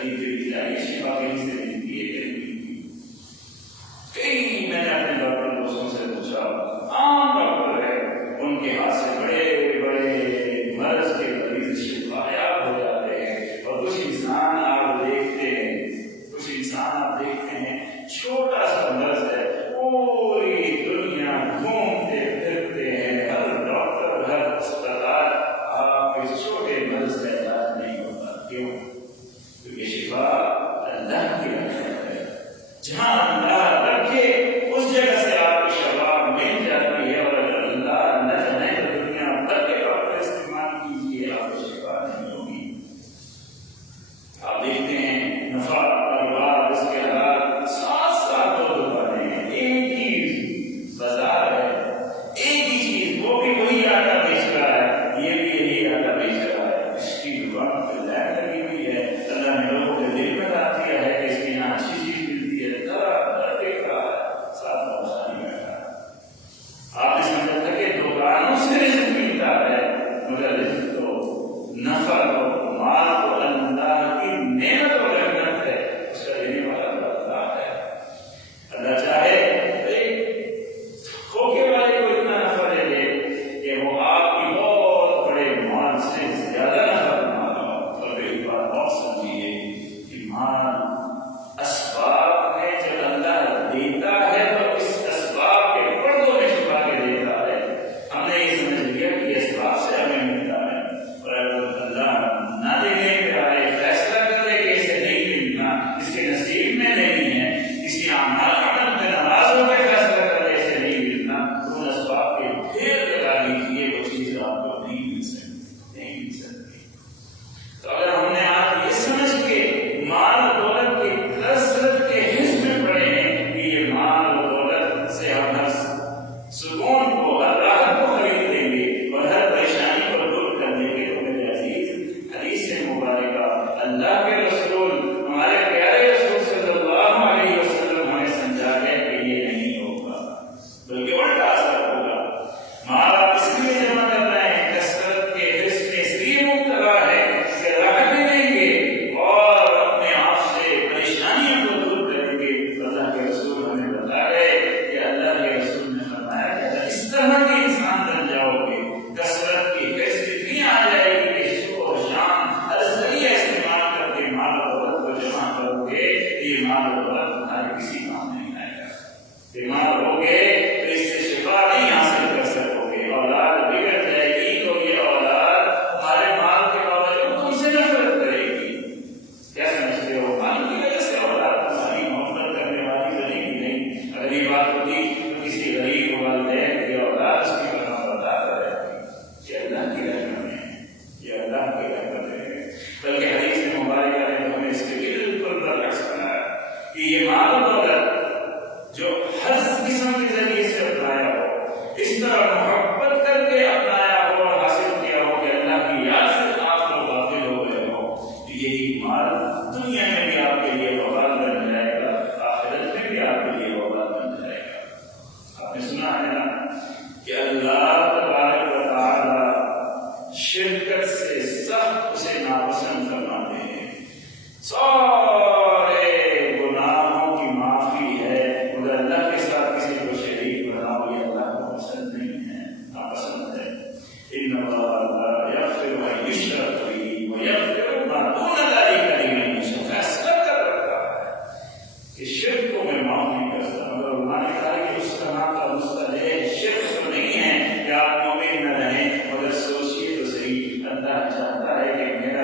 خرید کے کھلائیے، شفا کہیں سے ملتی ہے کہیں ملتی ہے. کئی میں نے اپنے ڈاکٹر دوستوں سے پوچھا، عام ڈاکٹر ہے، ان کے ہاتھ سے بڑے بڑے مرض کے مریض شفا یاب ہو جاتے ہیں. اور کچھ انسان آپ دیکھتے ہیں چھوٹا سا مرض ہے، پوری دنیا گھومتے پھرتے ہیں، ہر ڈاکٹر ہر اسپتال، آپ کے چھوٹے مرض کا علاج نہیں ہوتا. کیوں؟ کیونکہ شفا اللہ کی رحمت ہے. جہاں اللہ رکھے اس جگہ سے آپ کو شفا مل جاتی ہے، اور اگر اللہ نہ چاہے تو دنیا بھر کے ڈاکٹر استعمال کیجیے، آپ کو شفا نہیں ہوگی. آپ دیکھتے ہیں نفع کاروبار، اس کے حالات 7 دو دکانیں ہیں، ایک ہی بازار ہے، ایک ہی چیز، وہ بھی وہی آٹا بیچ رہا ہے، یہ بھی یہی آٹا بیچ رہا ہے. اس کی دکان پہ لائن لگی ہوئی ہے. اللہ نے لوگوں کے دل میں ڈال دیا ہے کہ اس کی یہاں اچھی چیز ملتی ہے، در دیکھ رہا ہے، ساتھ پہنچانے بیٹھا ہے. آپ نے سمجھا تھا کہ دکانوں سے رزق ملتا ہے، مگر رزق تو نفع تو مال تو اللہ کی نعمت اور رحمت ہے، اس کا دینے والا اللہ ہے. اللہ چاہے کھوکے والے کو اتنا نفع دے دے کہ وہ آپ کی بہت بڑے مال سے زیادہ نفع بنا رہا ہو. اور ایک بات اور سمجھیے کہ مال اسباب ہے، جب اللہ دیتا ہے تو اس اسباب کے پردوں میں چھپا کے دیتا ہے. ہم نے یہ سمجھ لیا کہ اسباب سے ہمیں ملتا ہے، اور اگر اللہ نہ دینے پہ آئے، فیصلہ کر دے کہ اسے نہیں ملنا، اس کے نصیب میں نہیں ہے، کسی عمل پہ ناراض ہو کے فیصلہ کر دے اسے نہیں ملنا، تو ان اسباب کے ڈھیر لگا لیجیے، وہ چیز آپ کو نہیں مل سکتی. تو اگر ہم نے آج یہ سمجھ کے مال و دولت کی کثرت کے حزب میں پڑے ہیں کہ یہ مال و دولت سے ہم ہر سکون کو، ہر راحت کو خرید لیں گے اور ہر پریشانی کو دور کر دیں گے، تو میرے عزیز حدیث مبارکہ اللہ کے رسول، ہمارے پیارے رسول صلی اللہ علیہ وسلم ہمیں سمجھا ہے کہ یہ نہیں ہوگا، بلکہ الٹا اثر ہوگا. مال آپ اس لیے جمع کر رہے ہیں، کثرت کے حرص میں اس لیے مبتلا ہے کہ راحت دیں گے اور اپنے آپ سے پریشانیوں کو دور کریں گے. اللہ کے رسول ہمیں بتا رہے کہ اللہ کے رسول نے فرمایا کہ اگر اس طرح کے انسان بن جاؤ گے، کثرت کی حرص اتنی آ جائے گی کہ صبح و شام ہر ذریعہ استعمال کر کے مال و دولت کو جمع کرو گے، یہ مال و دولت تمہارے کسی کام نہیں آئے گا. بیمار ہوگے تو اس سے شفا نہیں حاصل کر سکو گے، اولاد بگڑ جائے گی تو یہ اولاد تمہارے مال کے باوجود تم سے نفرت کرے گی. کیا سمجھتے ہو؟ مال کی وجہ سے اولاد تمہاری محبت کرنے والی بنے گی نہیں. اگر یہ بات ہوتی تو کسی غریب والدین کی اولاد اس کی بتاتا رہتی. یہ اللہ کی رحمت ہے، یہ اللہ کی رحمت ہے. بلکہ حدیث مبارکہ نے تو ہمیں اس کے بالکل برعکس بنایا کہ یہ مال و دولت جو ہر قسم کے ذریعے سے اپنایا ہو، اس طرح محبت کر کے اپنایا ہو اور حاصل کیا ہو کہ اللہ کی یاد سے آپ لوگ غافل ہو گئے ہو، یہی مال دنیا میں بھی آپ کے لیے وبال بن جائے گا، آخرت میں بھی آپ کے لیے وبال بن جائے گا. آپ نے سنا ہے نا کہ اللہ تبارک و تعالی شرکت سے سخت اسے ناپسند فرماتے ہیں. سارے گناہوں کی معافی ہے، مگر اللہ کے ساتھ کسی کو شریک بناؤ یہ اللہ کو پسند نہیں ہے، ناپسند ہے. ان اللہ لا یغفر ان یشرک به ویغفر ما دون ذلک لمن یشاء. فیصلہ کر رکھا ہے کہ شرک کو میں معاف نہیں کرتا، مگر علماء نے کہا کہ اس کا نام کا مستحق شرک تو نہیں ہے کہ آپ مومن نہ رہیں، مگر سوچیے تو صحیح، اللہ چاہتا ہے کہ میرا